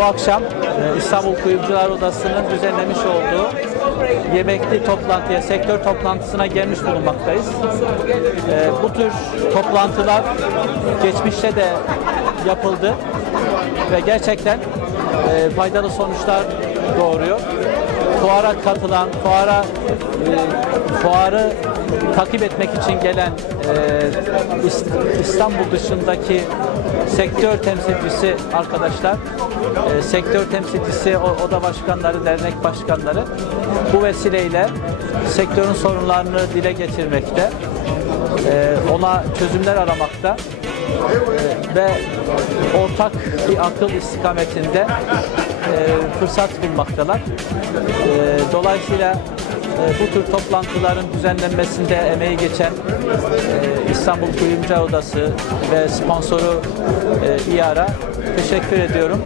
Bu akşam e, İstanbul Kuyumcular Odası'nın düzenlemiş olduğu yemekli toplantıya, sektör toplantısına gelmiş bulunmaktayız. E, Bu tür toplantılar geçmişte de yapıldı ve gerçekten e, faydalı sonuçlar doğuruyor. Fuara katılan, fuara e, fuarı takip etmek için gelen e, İst- İstanbul dışındaki sektör temsilcisi arkadaşlar, e, sektör temsilcisi, oda başkanları, dernek başkanları bu vesileyle sektörün sorunlarını dile getirmekte, e, ona çözümler aramakta e, ve ortak bir akıl istikametinde e, fırsat bulmaktalar. E, dolayısıyla e, bu tür toplantıların düzenlenmesinde emeği geçen e, İstanbul Kuyumcu Odası ve sponsoru e, İAR'a teşekkür ediyorum.